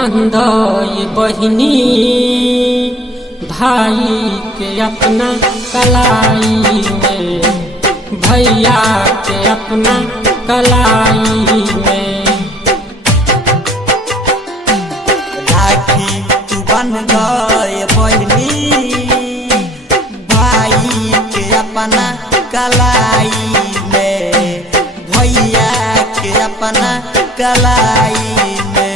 बांधो ये बहिनी भाई के अपना कलाई में, भैया के अपना कलाई में। राखी तू बांधो ये बहिनी भाई के अपना कलाई में, भैया के अपना कलाई में।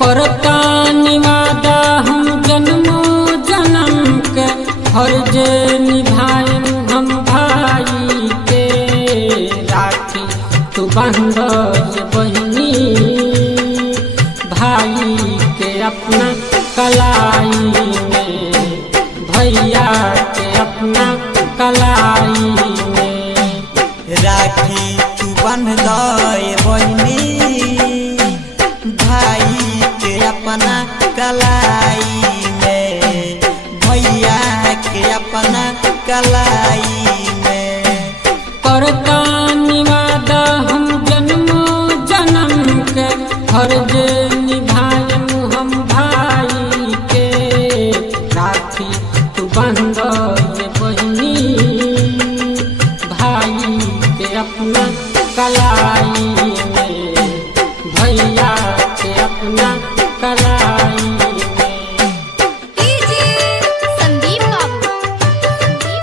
करता निवादा हम जन्मो जन्म के, फर्ज निभाएं हम भाई के। राखी तू बांधो ये बहिनी भाई के अपना कलाई में, भैया के अपना कलाई में। राखी तू बांधो ये बहिनी भाई के अपना कलाई में, भैया के अपना कलाई में। करता निवादा हम जन्मो जन्म के, फर्ज निभाएं हम भाई के। राखी तू बांधो ये बहिनी भाई के अपना कलाई में, भैया के अपना कलाई में। संदीप बाबू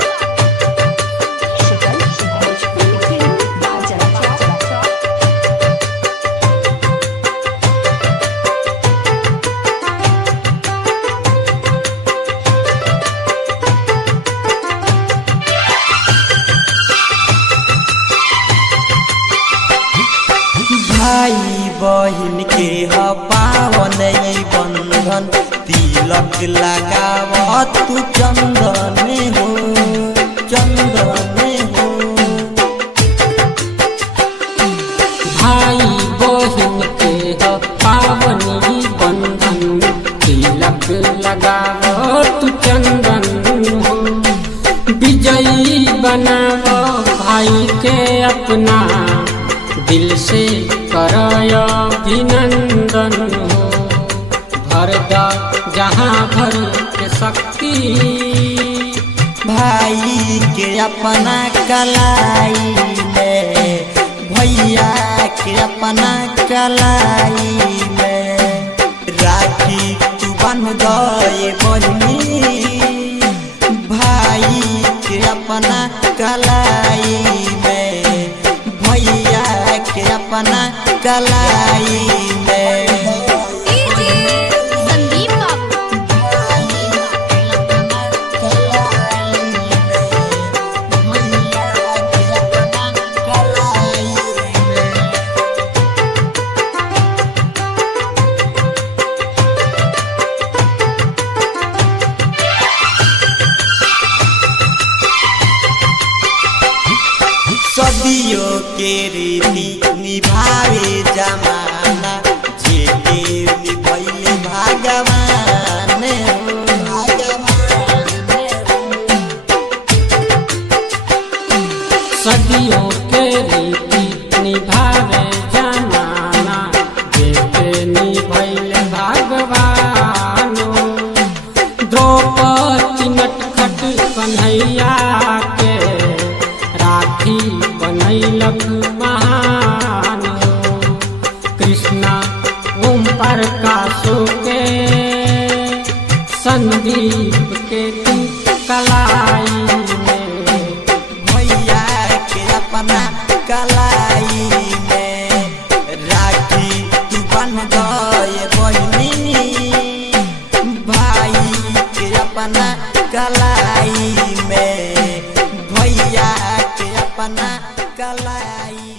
भाई बहिन के ह पावन बंधन, तिलक लगाव तू चंदन हो, चंदन हो। भाई बहिन के हो पावनी बंधन, तिलक लगाओ तू चंदन हो। विजयी बनाओ भाई के अपना, दिल से करो अभिनंदन हो। भर दा जहाँ भर के शक्ति, भाई के अपना कलाई में, भैया के अपना कलाई में। राखी तू बांधो ये बहिनी भाई के अपना कलाई में, भैया के अपना कलाई में। संदीप बाबू सदियों के रीति निभावे जमाना, जेके निभैले भगवान हो, सदियों के रीति निभावे जमाना, जेके निभैले भगवान। द्रौपदी नटखट कन्हैया के, राखी बनैलक महान। कृष्णा ओम प्रकाशो के, संदीप के तू कलाई में, भैया के अपना कलाई में। राखी तू बांधो ये बहिनी भाई के अपना कलाई में, भैया के अपना कलाई।